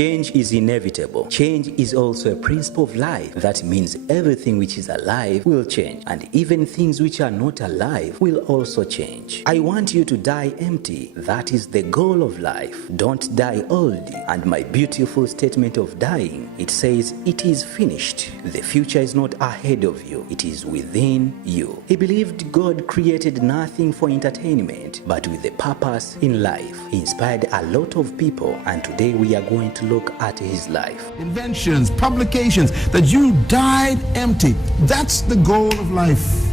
Change is inevitable. Change is also a principle of life. That means everything which is alive will change, and even things which are not alive will also change. I want you to die empty. That is the goal of life. Don't die old. And my beautiful statement of dying, it says, it is finished. The future is not ahead of you. It is within you. He believed God created nothing for entertainment, but with a purpose in life. He inspired a lot of people, and today we are going to look at his life. Inventions, publications, that you died empty. That's the goal of life.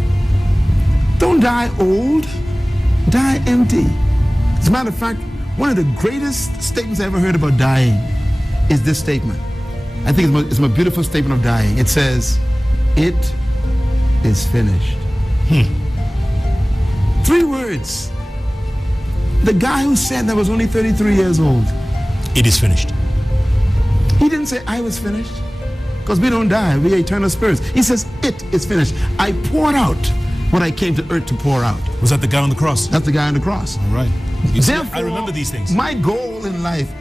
Don't die old, die empty. As a matter of fact, one of the greatest statements I ever heard about dying is this statement. I think it's my beautiful statement of dying. It says, it is finished. 3 words. The guy who said that was only 33 years old. It is finished. He didn't say I was finished, because we don't die, we are eternal spirits. He says it is finished. I poured out what I came to earth to pour out. Was that the guy on the cross? That's the guy on the cross. All right. You see, Therefore, I remember these things. My goal in life.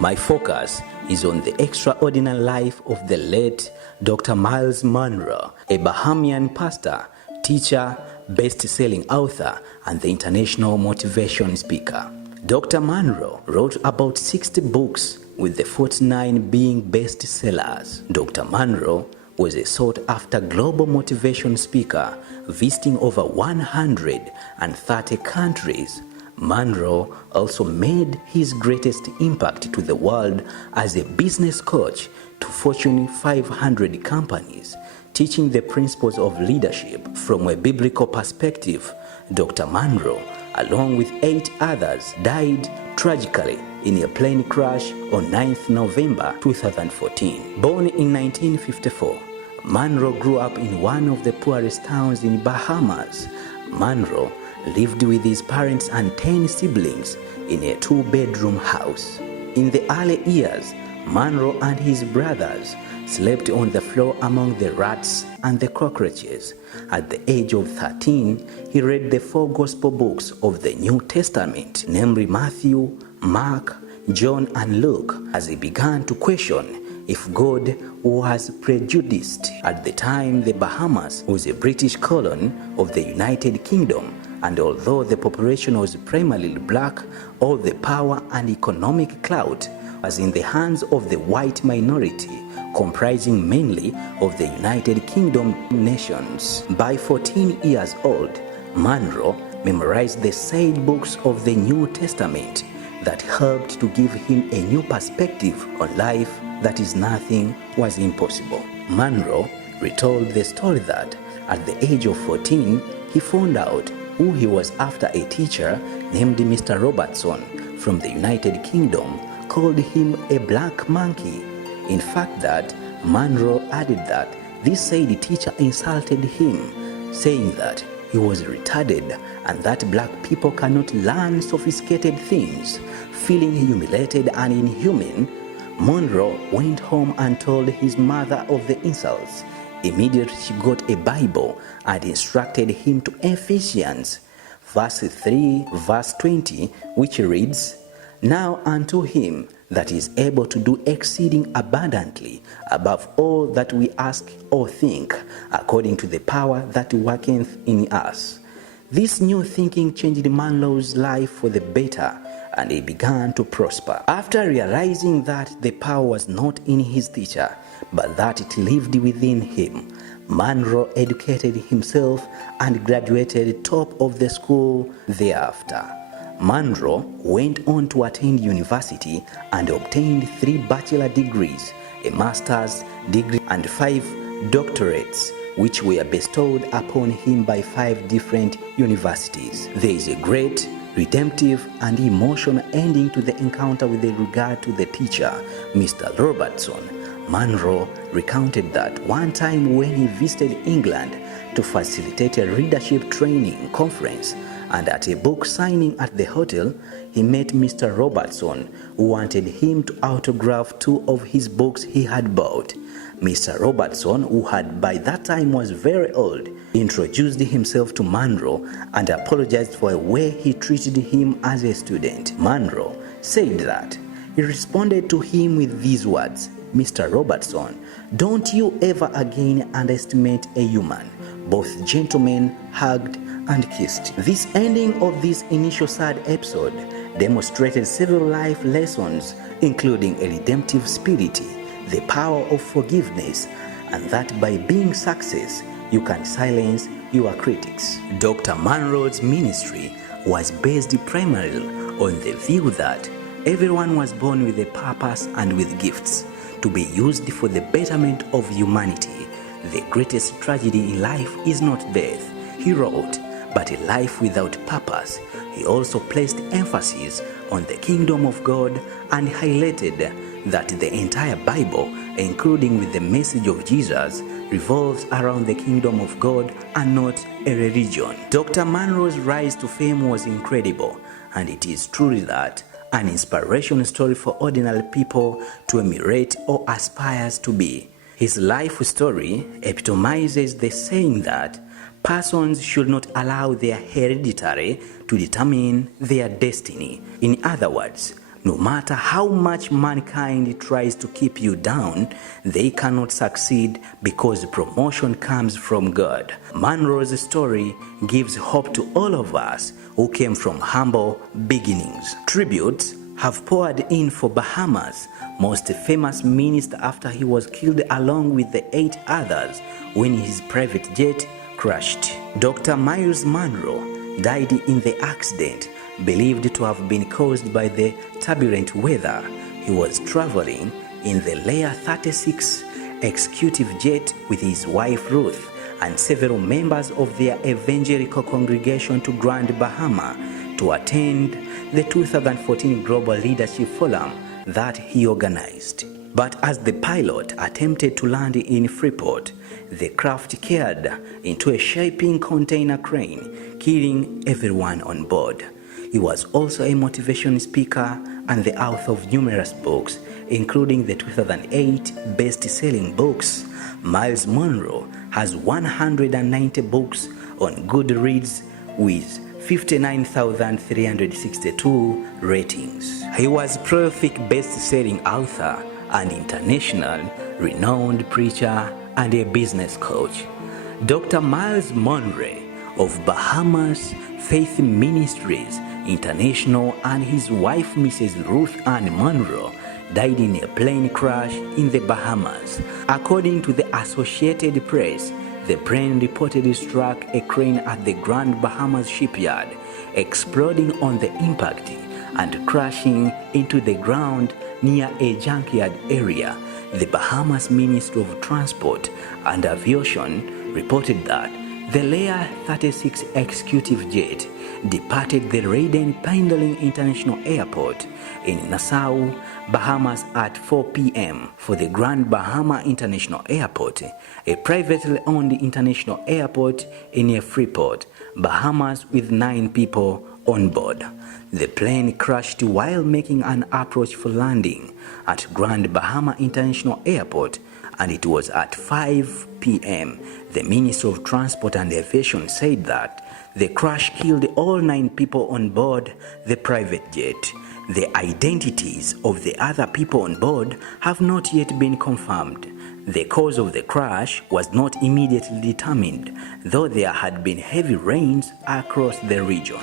My focus is on the extraordinary life of the late Dr. Myles Munroe, a Bahamian pastor, teacher, best-selling author, and the international motivation speaker. Dr. Munroe wrote about 60 books, with the 49 being bestsellers. Dr. Munroe was a sought-after global motivation speaker, visiting over 130 countries. Munroe also made his greatest impact to the world as a business coach to Fortune 500 companies, teaching the principles of leadership from a biblical perspective. Dr. Munroe, along with 8 others, died tragically in a plane crash on 9th November 2014. Born in 1954, Munroe grew up in one of the poorest towns in Bahamas. Munroe lived with his parents and 10 siblings in a 2-bedroom house. In the early years, Munroe and his brothers slept on the floor among the rats and the cockroaches. At the age of 13, he read the 4 gospel books of the New Testament, namely Matthew, Mark, John, and Luke, as he began to question if God was prejudiced. At the time, the Bahamas was a British colony of the United Kingdom, and although the population was primarily black, all the power and economic clout was in the hands of the white minority, comprising mainly of the United Kingdom nations. By 14 years old, Munroe memorized the said books of the New Testament that helped to give him a new perspective on life, that is, nothing was impossible. Munroe retold the story that at the age of 14, he found out who he was after a teacher named Mr. Robertson from the United Kingdom called him a black monkey. In fact, that Munroe added that this said teacher insulted him, saying that he was retarded and that black people cannot learn sophisticated things. Feeling humiliated and inhuman, Munroe went home and told his mother of the insults. Immediately she got a Bible and instructed him to Ephesians, verse 3, verse 20, which reads, "Now unto him that is able to do exceeding abundantly above all that we ask or think, according to the power that worketh in us." This new thinking changed Munroe's life for the better, and he began to prosper. After realizing that the power was not in his teacher, but that it lived within him, Munroe educated himself and graduated top of the school thereafter. Munroe went on to attend university and obtained 3 bachelor degrees, a master's degree, and 5 doctorates, which were bestowed upon him by 5 different universities. There is a great, redemptive, and emotional ending to the encounter with regard to the teacher, Mr. Robertson. Munroe recounted that one time when he visited England to facilitate a leadership training conference, and at a book signing at the hotel, he met Mr. Robertson, who wanted him to autograph 2 of his books he had bought. Mr. Robertson, who had by that time was very old, introduced himself to Munroe and apologized for the way he treated him as a student. Munroe said that He responded to him with these words, "Mr. Robertson, don't you ever again underestimate a human." Both gentlemen hugged and kissed. This ending of this initial sad episode demonstrated several life lessons, including a redemptive spirit, the power of forgiveness, and that by being success, you can silence your critics. Dr. Munroe's ministry was based primarily on the view that everyone was born with a purpose and with gifts to be used for the betterment of humanity. The greatest tragedy in life is not death, he wrote, but a life without purpose. He also placed emphasis on the kingdom of God and highlighted that the entire Bible, including with the message of Jesus, revolves around the kingdom of God and not a religion. Dr. Munroe's rise to fame was incredible, and it is truly that an inspiration story for ordinary people to emulate or aspires to be. His life story epitomizes the saying that persons should not allow their heredity to determine their destiny. In other words, no matter how much mankind tries to keep you down, they cannot succeed because promotion comes from God. Munroe's story gives hope to all of us who came from humble beginnings. Tributes have poured in for Bahamas' most famous minister after he was killed along with the 8 others when his private jet crashed. Dr. Myles Munroe died in the accident, believed to have been caused by the turbulent weather. He was traveling in the Layer 36 executive jet with his wife Ruth and several members of their evangelical congregation to Grand Bahama to attend the 2014 Global Leadership Forum that he organized. But as the pilot attempted to land in Freeport, the craft careened into a shipping container crane, killing everyone on board. He was also a motivation speaker and the author of numerous books, including the 2008 best-selling books. Myles Munroe has 190 books on Goodreads with 59,362 ratings. He was a prolific best-selling author, an international renowned preacher, and a business coach. Dr. Myles Munroe of Bahamas Faith Ministries International and his wife Mrs. Ruth Ann Munroe died in a plane crash in the Bahamas. According to the Associated Press, the plane reportedly struck a crane at the Grand Bahamas shipyard, exploding on the impact and crashing into the ground near a junkyard area. The Bahamas Ministry of Transport and Aviation reported that the Layer 36 executive jet departed the Raiden-Pindling International Airport in Nassau, Bahamas at 4 p.m. for the Grand Bahama International Airport, a privately owned international airport in Freeport, Bahamas, with 9 people on board. The plane crashed while making an approach for landing at Grand Bahama International Airport, and it was at 5 p.m. The Ministry of Transport and Aviation said that the crash killed all 9 people on board the private jet. The identities of the other people on board have not yet been confirmed. The cause of the crash was not immediately determined, though there had been heavy rains across the region.